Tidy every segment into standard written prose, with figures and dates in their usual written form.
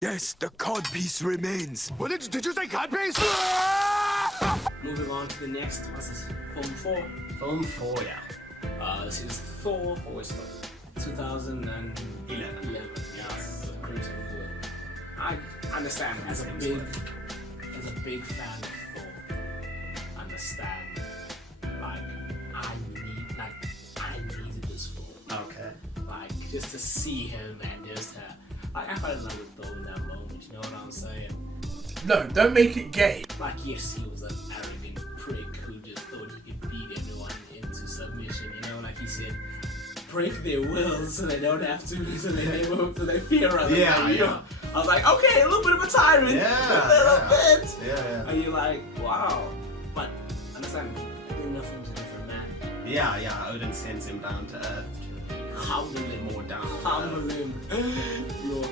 Yes, the codpiece remains. What did you say, codpiece? Moving on to the next, what's this? Film 4. Film 4, yeah. This is Thor, 2011. Yes. With Chris Hemsworth. I understand as a big fan of Thor. Understand, I needed this Thor. Okay. Like just to see him and just I fell in love with Thor in that moment. You know what I'm saying? No, don't make it gay. Like, yes, he was an arrogant prick who just thought he could beat everyone into submission, you know, like he said, break their wills so they don't have to, so they fear other people. You know? I was like, okay, a little bit of a tyrant, a little bit. Yeah. And you're like, wow. But, understand, enough of him's a different man. Yeah, Odin sends him down to Earth to Humble him. more down. Humble him. Yo,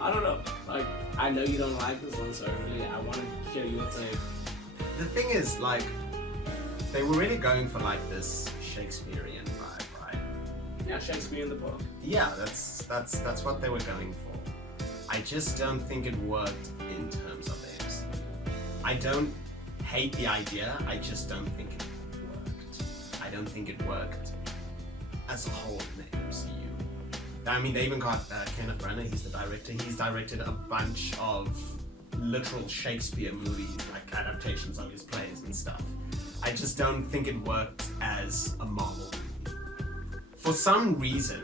I don't know, like, I know you don't like this one, so I want to hear your take. The thing is, like, they were really going for like this Shakespearean vibe, right? Yeah, Shakespeare in the book. Yeah, that's what they were going for. I just don't think it worked in terms of the MCU. I don't hate the idea, I just don't think it worked. I don't think it worked as a whole in the MCU. I mean, they even got Kenneth Branagh, he's the director. He's directed a bunch of literal Shakespeare movies, like adaptations of his plays and stuff. I just don't think it worked as a Marvel movie. For some reason,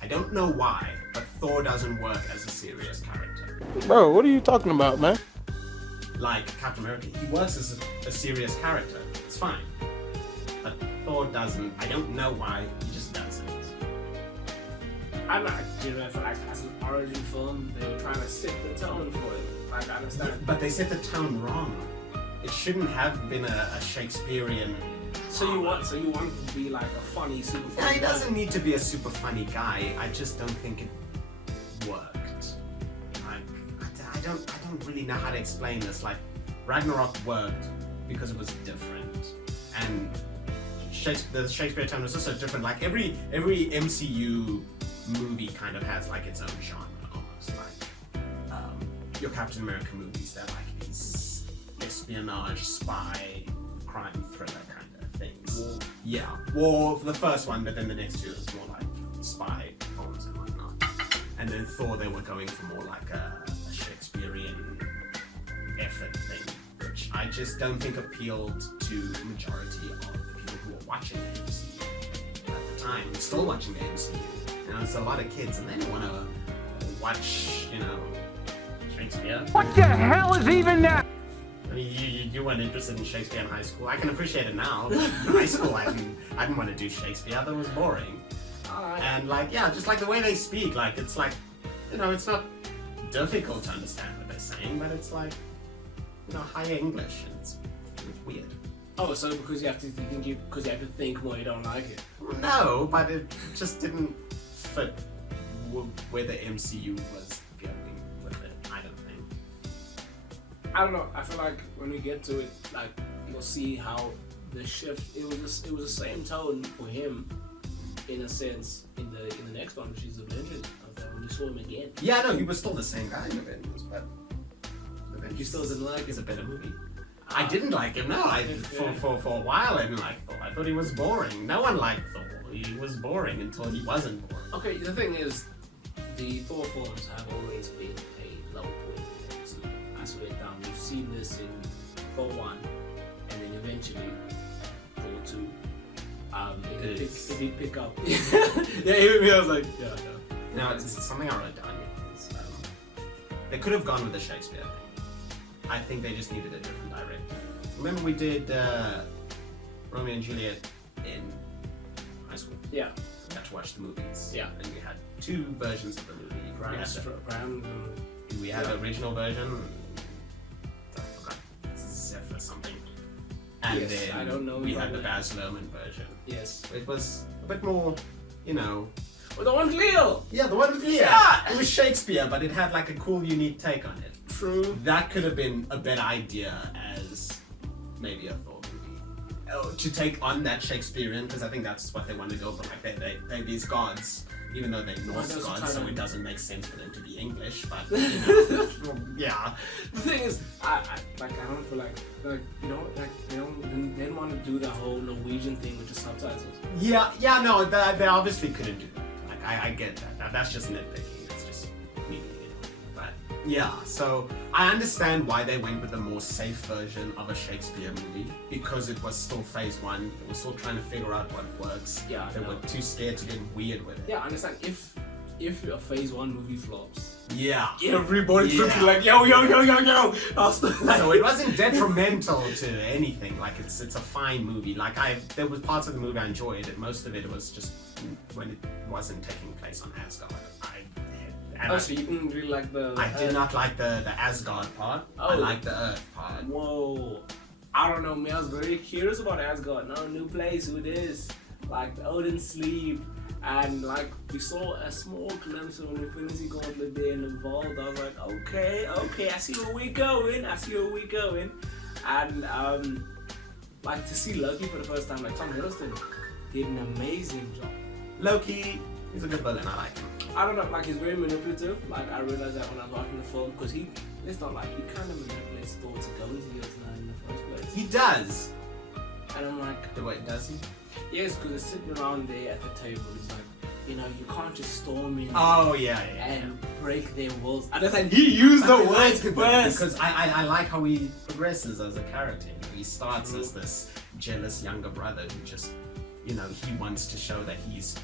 I don't know why, but Thor doesn't work as a serious character. Bro, what are you talking about, man? Like Captain America, he works as a serious character. It's fine. But Thor doesn't. I don't know why, he just doesn't. I'm not, you know, I feel like as an origin film, they were trying to set the tone for it. Like, I understand. But they set the tone wrong. It shouldn't have been a Shakespearean. So you want it to be like a funny, super funny. Yeah, he doesn't need to be a super funny guy. I just don't think it worked. Like, I don't really know how to explain this. Like, Ragnarok worked because it was different, and the Shakespeare tone was also different. Like every MCU movie kind of has like its own genre almost. Like your Captain America movies, they're like these espionage, spy, crime thriller kind of things. War for the first one, but then the next two is more like spy films and whatnot. And then Thor, they were going for more like a Shakespearean effort thing, which I just don't think appealed to the majority of the people who were watching the MCU at the time, still watching the MCU. You know, it's a lot of kids, and they don't want to watch, you know, Shakespeare. What the hell is even that? I mean, you weren't interested in Shakespeare in high school. I can appreciate it now. But in high school, I didn't want to do Shakespeare. I thought it was boring. And like, yeah, just like the way they speak, like it's like, you know, it's not difficult to understand what they're saying, but it's like, you know, high English, and it's weird. Oh, so because you have to think more, you don't like it? No, but it just didn't fit where the MCU was going with it. I don't think. I don't know. I feel like when we get to it, like you'll see how the shift. It was the same tone for him, in a sense, in the next one, which is Avengers. When you saw him again. Yeah, no, he was still the same guy in Avengers, but Avengers You still didn't like is it? a better movie. I didn't like him. No, for a while I didn't like Thor. I thought he was boring. No one liked Thor. He was boring until he wasn't boring. Okay, the thing is, the Thor films have always been a low point in the MCU. I swear it down. We've seen this in Thor 1, and then eventually Thor 2. It did pick up. Yeah, even me, I was like, yeah. Now, it's something I wrote down here. They could have gone with the Shakespeare thing. I think they just needed a different director. Remember we did Romeo and Juliet in high school? Yeah. We had to watch the movies. Yeah. And we had two versions of the movie. We had the original version. I forgot. Zephyr something. And Yes, then I don't know we the had the name. Baz Luhrmann version. Yes. It was a bit more, you know. Well, the one with Leo! Yeah, the one with Leah. Yeah. It was Shakespeare, but it had like a cool, unique take on it. True. That could have been a better idea as maybe a Thor movie. To take on that Shakespearean, because I think that's what they want to go for. Like they're these gods, even though they're Norse those are gods, so kind it of- doesn't make sense for them to be English. But you know, yeah, The thing is, I don't feel like they didn't want to do the whole Norwegian thing with the subtitles. yeah. No, they obviously couldn't do that. Like I get that. That's just nitpicking. It's just me, you know. But yeah, so I understand why they went with the more safe version of a Shakespeare movie because it was still phase one. They were still trying to figure out what works. Yeah, I they know. were too scared to get weird with it. Yeah, I understand. If a phase one movie flops, Yeah. everybody's Yeah. looking like yo. So it wasn't detrimental to anything. Like it's a fine movie. Like there was parts of the movie I enjoyed. And most of it was just when it wasn't taking place on Asgard. So you didn't really like the. I did not like the Asgard part. I Oh. liked the Earth part. Whoa, I don't know, man. I was very curious about Asgard. No new place, who it is, like the Odin sleep, and like we saw a small glimpse of an Infinity Gauntlet being involved. I was like, okay, I see where we're going. And like to see Loki for the first time, like Tom Hiddleston did an amazing job. Loki, he's a good villain. I like him. I don't know, like he's very manipulative. Like I realized that when I was watching the film, because it's not like he kind of manipulates Thor to go into Jotunheim in the first place. He does. And I'm like, Wait, does he? yes, because they're sitting around there at the table. He's like, you know, you can't just storm in Oh yeah. and break their walls. And it's like he used the I like words it though, first. because I like how he progresses as a character. You know, he starts as this jealous younger brother who just, you know, he wants to show that he's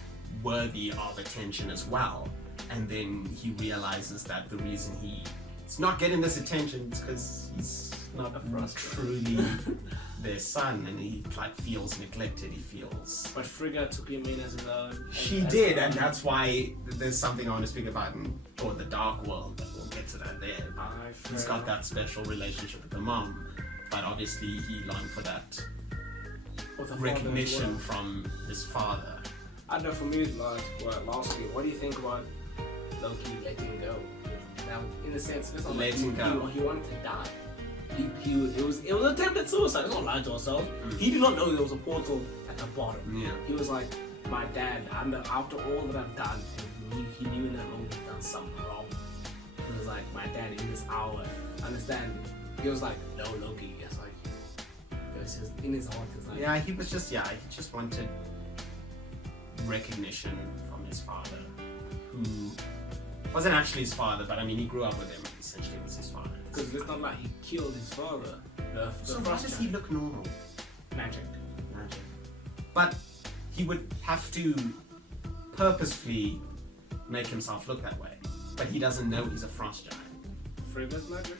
worthy of attention as well, and then he realizes that the reason he's not getting this attention is because he's not truly their son, and he like feels neglected. He feels. But Frigga took him in as his own. She did, and that's why there's something I want to speak about in Thor: The Dark World, but we'll get to that there. He's got that special relationship with the mom, but obviously he longed for that recognition from his father. I know for me, like, lastly, what do you think about Loki letting go? Now, in a sense, it's not Letting go. He wanted to die. It was attempted suicide. It's not lying to ourselves. He did not know there was a portal at the bottom. Yeah. He was like, my dad. After all that I've done, he knew in that moment he'd done something wrong. He was like, my dad in this hour. Understand? He was like, no, Loki. It's like, it was just in his heart. It's like, Yeah, he just wanted recognition from his father, who wasn't actually his father, but I mean, he grew up with him. Essentially, was his father. because it's not like he killed his father. So why does he look normal? Magic. Magic. But he would have to purposefully make himself look that way. But he doesn't know he's a frost giant. Frigga's magic.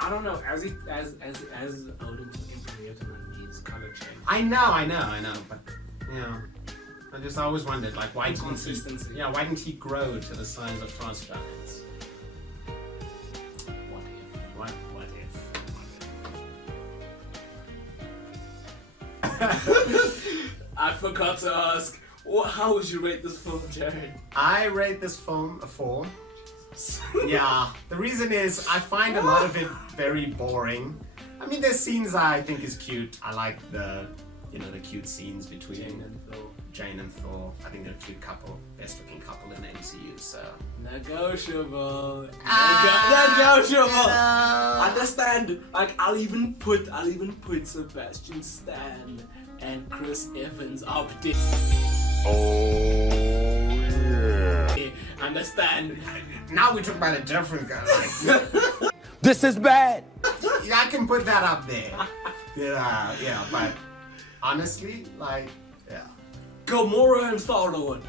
I don't know. As Odin took him from Jotunheim, his color changed. I know, but yeah. I always wondered, like, why didn't Inconsistency. he? Yeah, why didn't he grow to the size of frost giants? What if? What I forgot to ask. How would you rate this film, Jarrod? I rate this film a 4. Yeah, the reason is I find a lot of it very boring. I mean, there's scenes I think is cute. I like the cute scenes between Jane and Thor. I think they're a cute couple, best looking couple in the MCU. So Negotiable. Negotiable. Understand? Like I'll even put Sebastian Stan and Chris Evans up there. Oh yeah. Understand? Now we talk about a different guy. Like, This is bad. yeah, I can put that up there. Yeah, but honestly, like, yeah. Gamora and Star-Lord.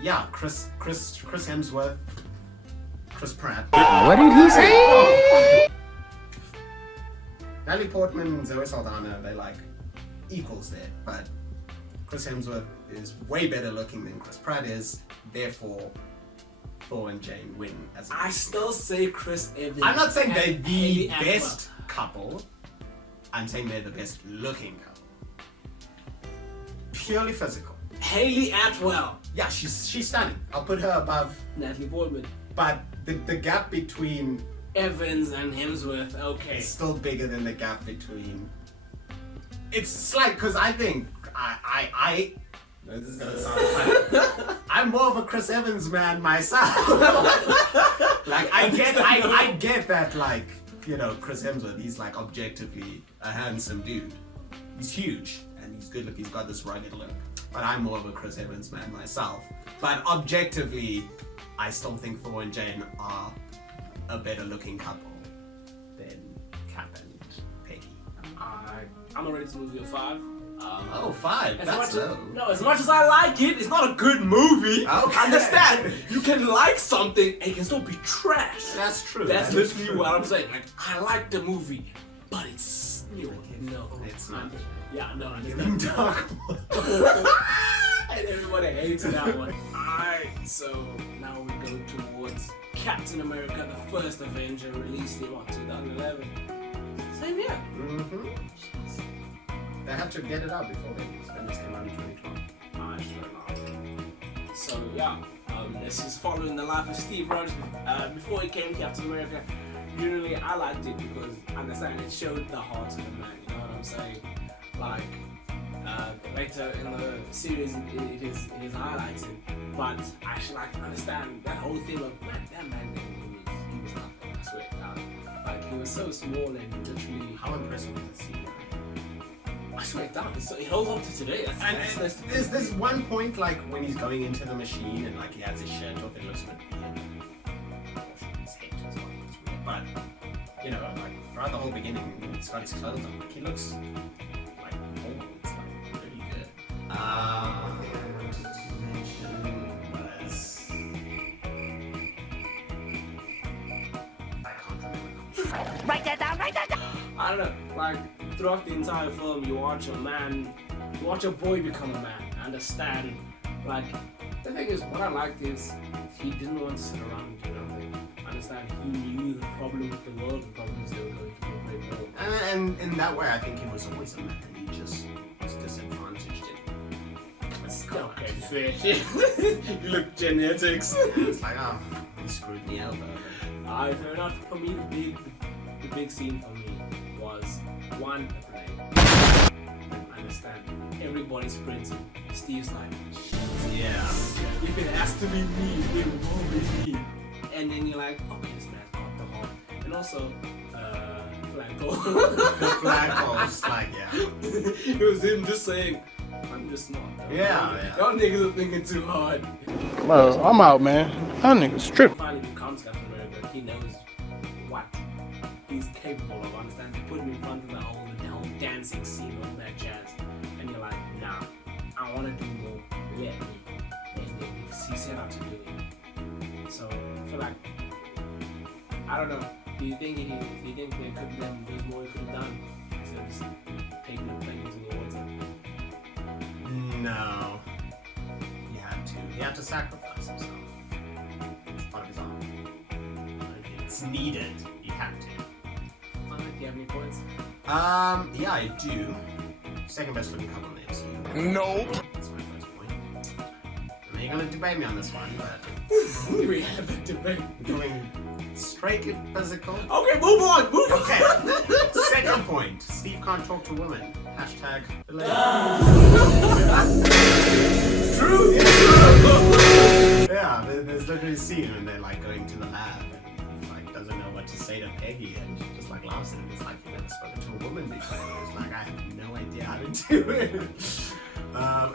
Yeah, Chris Hemsworth, Chris Pratt. What did he say? Natalie Portman and Zoe Saldana, they like equals there, but Chris Hemsworth is way better looking than Chris Pratt is, therefore Thor and Jane win as a I still say Chris Evans. I'm not saying they're and the Hayley Atwell. best couple, I'm saying they're the best looking couple. Purely physical. Hayley Atwell. Yeah, she's stunning. I'll put her above, Natalie Portman. but the gap between Evans and Hemsworth. Okay. is still bigger than the gap between it's like, because I think this is gonna sound funny. I'm more of a Chris Evans man myself. Like I get that, like, you know, Chris Hemsworth, he's like objectively a handsome dude. He's huge and he's good looking, he's got this rugged look. But I'm more of a Chris Evans man myself. But objectively, I still think Thor and Jane are a better looking couple than Cap and Peggy. I'm already to movie of 5. 5. That's low. As much as I like it, it's not a good movie. Okay. Understand? You can like something and it can still be trash. That's true. That's literally what I'm saying. Like, I like the movie, but it's no, it's not. Yeah, no, it's Giving not. dark. And everybody hates that one. Alright, so now we go towards Captain America the First Avenger, released in 2011. Same year. They had to get it out before Avengers came out in 2012. So yeah, this is following the life of Steve Rogers. Before he came Captain America, generally I liked it because I understand it showed the heart of the man. You know what I'm saying? Like later in the series, it is highlighted, but I actually like understand that whole thing of that man he was nothing. I swear to God. Like he was so small and literally. How impressive was the scene? I swear it down. It holds up to today. That's There's one point like when he's going into the machine and like he has his shirt off. It looks a bit weird. His head as well. It's weird. But you know, like throughout the whole beginning, he's got his clothes on. Like he looks like old. It's like really good. What I wanted to mention was I can't remember. Write that down, write that down. I don't know, like throughout the entire film you watch a boy become a man. I understand. Like the thing is, what I liked is he didn't want to sit around and do nothing. I understand he knew the problem with the world, the problems they were going through a great world. And in that way I think he was always a man. He just was disadvantaged in Okay, fair. You look genetics. it's like, oh, he screwed me over. Fair enough. For me, the big scene for me was one play. I understand. Everybody's sprinting. Steve's like, shit. Yeah. If it has to be me, it will be me. And then you're like, okay, this man's got the heart. And also, Flacco. The flag was like, yeah. It was him just saying, I'm just not. Yeah. Y'all niggas are thinking too hard. Bro, I'm out, man. Y'all niggas tripping. Finally becomes Captain America. He knows what he's capable of. Understand? They put him in front of the whole dancing scene, all that jazz, and you're like, nah, I want to do more. Let me. And then he set out to do it. So I feel like, I don't know. Do you think there's more he could have done instead of just taking the plane into the water? No. He had to. He had to sacrifice himself. It's part of his arc. It's needed. He had to. Do you have any points? Yeah, I do. Second best looking couple in the MCU. Nope. That's my first point. I mean, you're gonna debate me on this one, but We have a debate. going straight physical. Okay, move on. Okay. Second point. Steve can't talk to women. Hashtag delay. True. Yeah, there's literally a scene when they're like going to the lab and he like doesn't know what to say to Peggy and she just like laughs at him. It's like, you've never spoken to a woman before. It's like, I have no idea how to do it.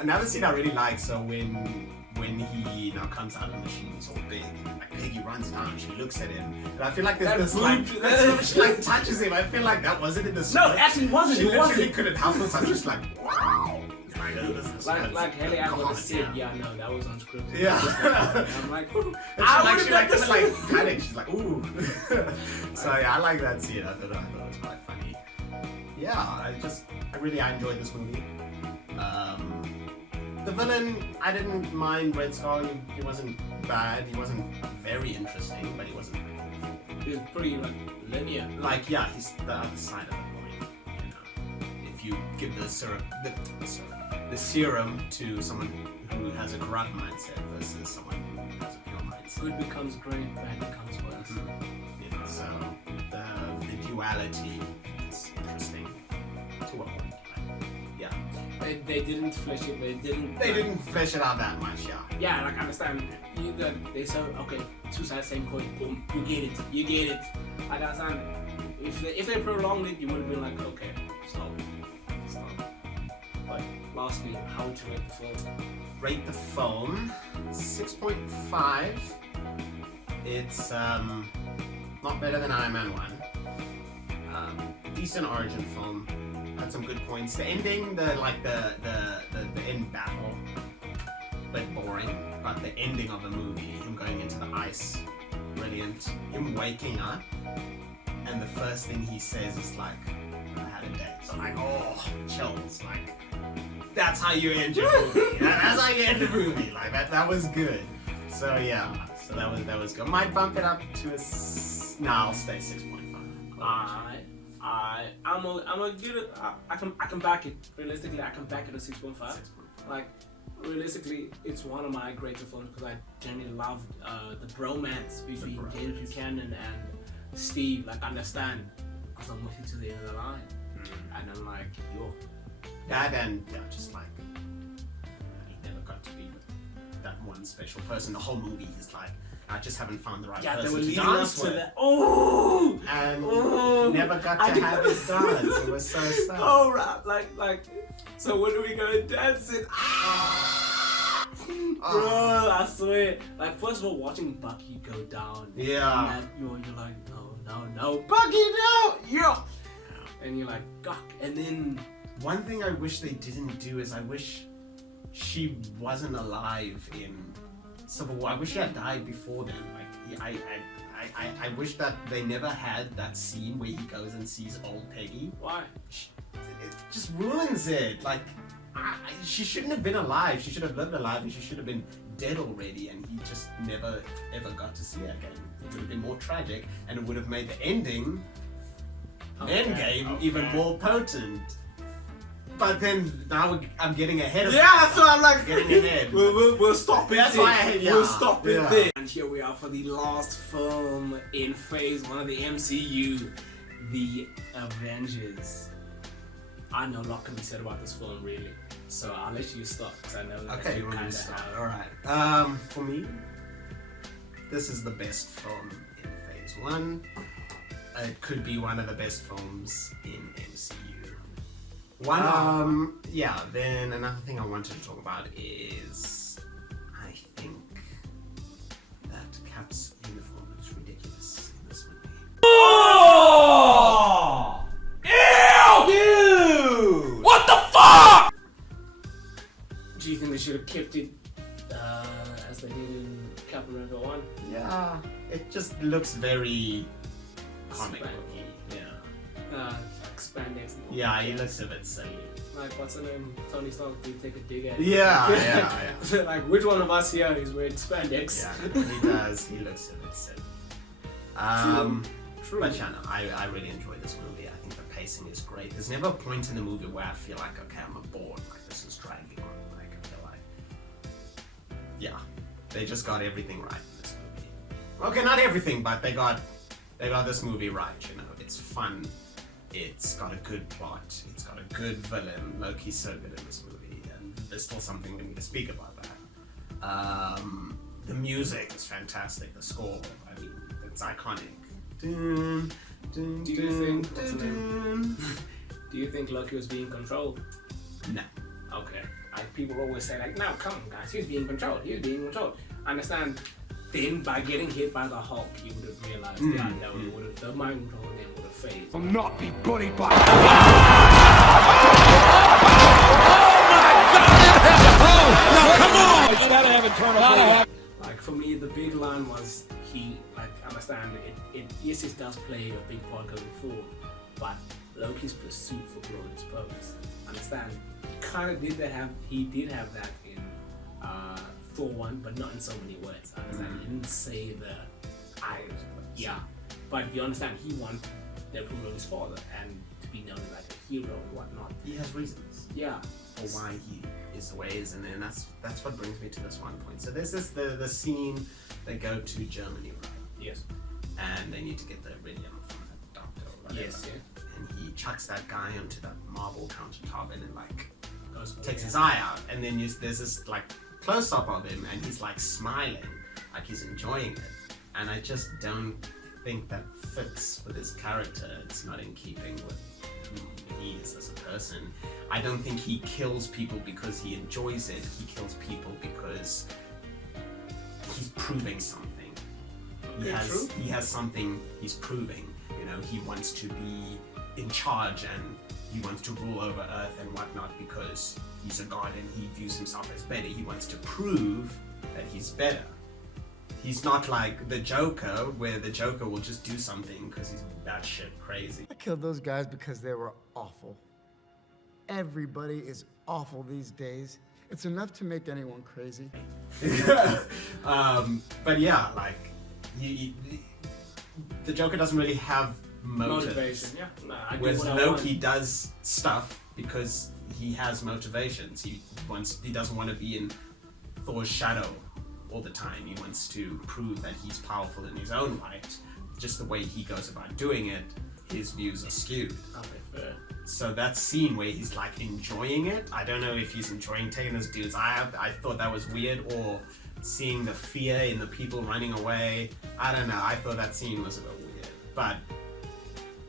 Another scene I really like, so when he now comes out of the machine, he's all big. Like Peggy runs down, she looks at him, and I feel like there's this like, she like touches him. I feel like that wasn't in the script. No, it actually wasn't. She It literally wasn't. couldn't help it. So I'm just like, wow. Like Haley, I would have said, yeah, no, that was unscripted. Yeah. I'm like, She like panic. She's like, ooh. So yeah, I like that scene. I thought it was quite funny. Yeah, I enjoyed this movie. The villain, I didn't mind Red Skull. He wasn't bad. He wasn't very interesting, but he wasn't. It was pretty like linear. Like, yeah, he's the other side of the coin. You know, if you give the serum to someone who has a corrupt mindset versus someone who has a pure mindset. Good becomes great, bad becomes worse. You know, so the duality is interesting to a point. they didn't flesh it. They didn't flesh it out that much, yeah. Yeah, like I understand. They say okay, two sides same coin. Boom, you get it. I understand. If they prolonged it, you would have been like, okay, stop. But lastly, how would you rate the film? Rate the film 6.5. It's not better than Iron Man 1. Decent origin film. Had some good points. The ending, the end battle, bit boring. But the ending of the movie, him going into the ice, brilliant. Him waking up, and the first thing he says is like, "I had a date." So I'm like, oh, chills. Like, that's how you end your movie. That's how you end the movie. Like that was good. So yeah, so that was good. Might bump it up to I'll stay 6.5. I'm a good. I can back it. Realistically, I can back it at 6.5. Like, realistically, it's one of my greater films because I genuinely loved the bromance between James Buchanan and Steve. Like, understand, because I'm with you to the end of the line, and I'm like, yo. That and just like he never got to be that one special person. The whole movie is like, I just haven't found the right person they were to leading dance us with. to that. Oh, And never got to have his dance. It was so sad. Oh, right. Like. So when do we go and dance it? Bro, I swear. Like, first of all, watching Bucky go down. Yeah. And you're like, no, Bucky, no, yeah. And you're like, gawk. And then one thing I wish they didn't do is I wish she wasn't alive in Civil War. I wish she had died before then. Like, I wish that they never had that scene where he goes and sees old Peggy. Why? It just ruins it. Like, she shouldn't have been alive. She should have lived alive, and she should have been dead already. And he just never ever got to see her again. It would have been more tragic, and it would have made the ending, Endgame, even more potent. But then now I'm getting ahead of that's what I'm like. Getting ahead. We'll stop it. That's there. why We'll stop it there. And here we are for the last film in Phase 1 of the MCU, The Avengers. I know a lot can be said about this film, really. So I'll let you start because I know that you kind of have. Alright. For me, this is the best film in Phase 1. It could be one of the best films in MCU. Then another thing I wanted to talk about is I think that Cap's uniform looks ridiculous in this movie. Oh! Ew! Dude! What the fuck? Do you think they should have kept it as they did in Captain America 1? Yeah, it just looks very comic booky. Like spandex. Yeah, he looks a bit silly. Like, what's her name? Tony Stark did take a dig at it. Yeah. Like, which one of us here is wearing spandex? Yeah, he does. He looks a bit silly. True. But yeah, no, I really enjoy this movie. I think the pacing is great. There's never a point in the movie where I feel like, okay, I'm bored. Like, this is dragging on. Like, I feel like, yeah, they just got everything right in this movie. Okay, not everything, but they got this movie right. You know, it's fun. It's got a good plot. It's got a good villain. Loki's so good in this movie, and there's still something we need to speak about that. The music is fantastic. The score, I mean, it's iconic. Dun, dun, Do you think? Do you think Loki was being controlled? No. Okay. Like, people always say, like, no, come on, guys, he was being controlled. I understand. Then by getting hit by the Hulk, you would have realized, it would have, the mind control then would have faded. Will not be bullied by. Like, for me, the big line was understand yes, it does play a big part going forward, but Loki's pursuit for glorious purpose. Understand, he did have that in Thor 1, but not in so many words. Understand, he didn't say the eyes, but you understand, he wanted the approval of his father and to be known as like a hero and whatnot. He has reasons. Yeah. For why he is the way he is, and then that's what brings me to this one point. So there's this the scene they go to Germany, right? Yes. And they need to get the iridium from the doctor or whatever. Yes, yeah. And he chucks that guy onto that marble countertop and then like takes his eye out, and then there's this like close up of him, and he's like smiling, like he's enjoying it, and I just don't think that fits with his character. It's not in keeping with who he is as a person. I don't think he kills people because he enjoys it. He kills people because he's proving something. He has something he's proving. You know, he wants to be in charge and he wants to rule over Earth and whatnot because he's a god and he views himself as better. He wants to prove that he's better. He's not like the Joker, where the Joker will just do something because he's batshit crazy. I killed those guys because they were awful. Everybody is awful these days. It's enough to make anyone crazy. But yeah, like, the Joker doesn't really have motivation. Yeah. Whereas Loki does stuff because he has motivations. He doesn't want to be in Thor's shadow all the time. He wants to prove that he's powerful in his own right. Just the way he goes about doing it, his views are skewed. Fair. So that scene where he's like enjoying it, I don't know if he's enjoying taking this dude's eye out. I thought that was weird, or seeing the fear in the people running away. I don't know. I thought that scene was a bit weird. But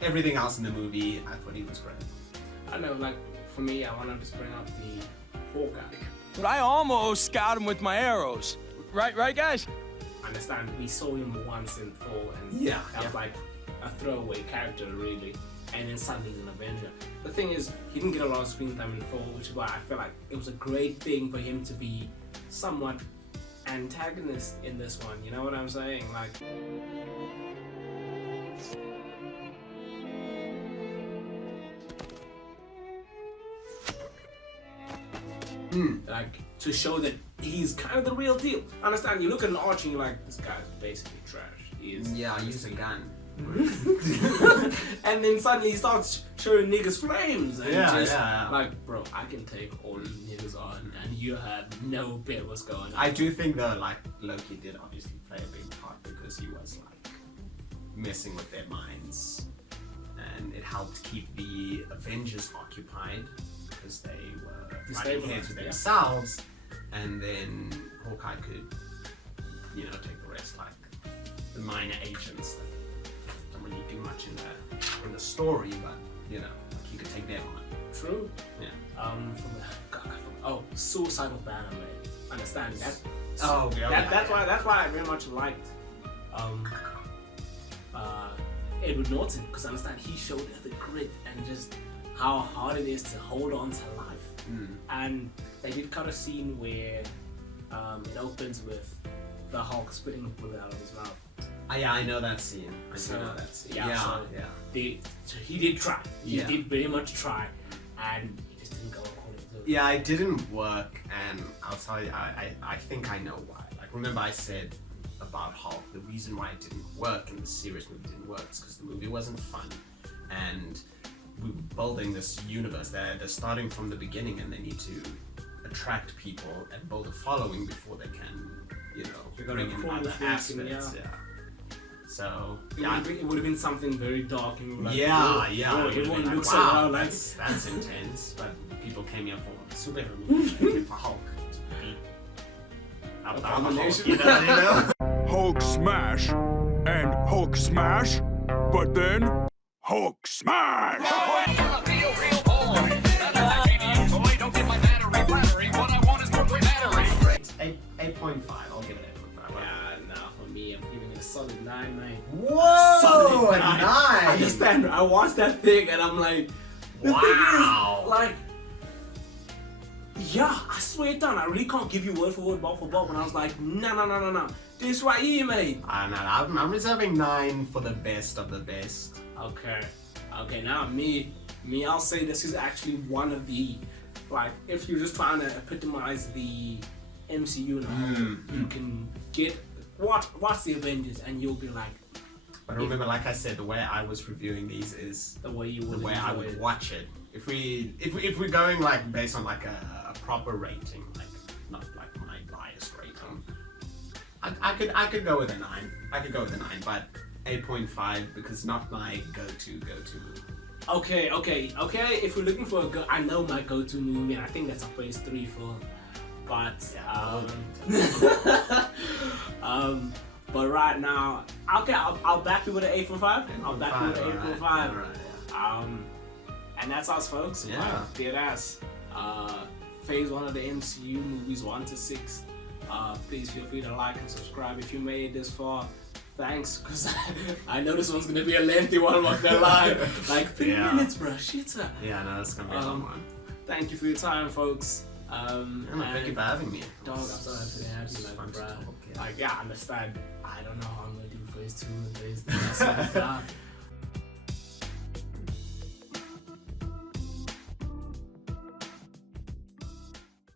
everything else in the movie, I thought he was great. I know, like, for me, I wanted to bring up the Hawkeye. But I almost got him with my arrows. Right, guys? I understand, we saw him once in Thor, and that was like a throwaway character, really. And then suddenly he's an Avenger. The thing is, he didn't get a lot of screen time in Thor, which is why I feel like it was a great thing for him to be somewhat antagonist in this one. You know what I'm saying? Like, like, to show that he's kind of the real deal. Understand? You look at an Archie and you're like, this guy's basically trash. He is. Yeah, I use a gun. And then suddenly he starts showing niggas flames and yeah. like, bro, I can take all these niggas on and you have no bit what's going on. I do think though, like, Loki did obviously play a big part because he was like messing with their minds, and it helped keep the Avengers occupied because they were butting heads with themselves, and then Hawkeye could, you know, take the rest, like the minor agents that don't really do much in the story, but you know, like, he could take them on. True. Yeah. Suicidal Banner, man. Understand that? That's why I very much liked Edward Norton, because I understand he showed the grit and just how hard it is to hold on to life. And they did cut a scene where it opens with the Hulk spitting a bullet out of his mouth. Yeah, I know that scene. He did try. He did very much try, and it just didn't go according to. Yeah, it didn't work, and I'll tell you, I think I know why. Like, remember I said about Hulk, the reason why it didn't work and the series movie didn't work is because the movie wasn't fun, and we were building this universe. They're starting from the beginning, and they need to attract people and build a following before they can, you know, bring in other aspects. Yeah. So it would have been something very dark and like, everyone looks like, wow, around like that's intense. But people came here for superhero movies, for Hulk to beat up the Hulk, you know? Hulk smash and Hulk smash, but then Hulk smash! 8.5. I'll give it 8.5. Yeah, no, for me, I'm giving it a solid 9, man. Whoa! Solid 9. 9. I understand. I watched that thing and I'm like, wow! Like, yeah, I swear it down. I really can't give you word for word, for Bob. And I was like, no. This right here, mate. I'm reserving 9 for the best of the best. Okay, now me, I'll say this is actually one of the, like, if you're just trying to epitomize the MCU now, you can watch the Avengers and you'll be like. But remember, like I said, the way I was reviewing these is the way I would watch it. If we're going like based on like a proper rating, like not like my biased rating, I could go with a 9. I could go with a 9, but 8.5 because not my go-to movie. Okay. If we're looking for I know my go-to movie, and I think that's a Phase 3 film. But but right now, okay, I'll back you with an 8 from 5. I'll back you with an 8 from 5. And that's us, folks. Yeah. Like, dead ass. Phase 1 of the MCU movies 1 to 6. Please feel free to like and subscribe if you made it this far. Thanks, because I know this one's gonna be a lengthy one. Not gonna lie, like 3 minutes, bro. Shit. Yeah, no, that's gonna be a long one. Thank you for your time, folks. Thank you for having me. Dog, I'm so happy to have you, like, bro. Like, yeah, I understand. I don't know how I'm gonna do Phase 2 and Phase 3.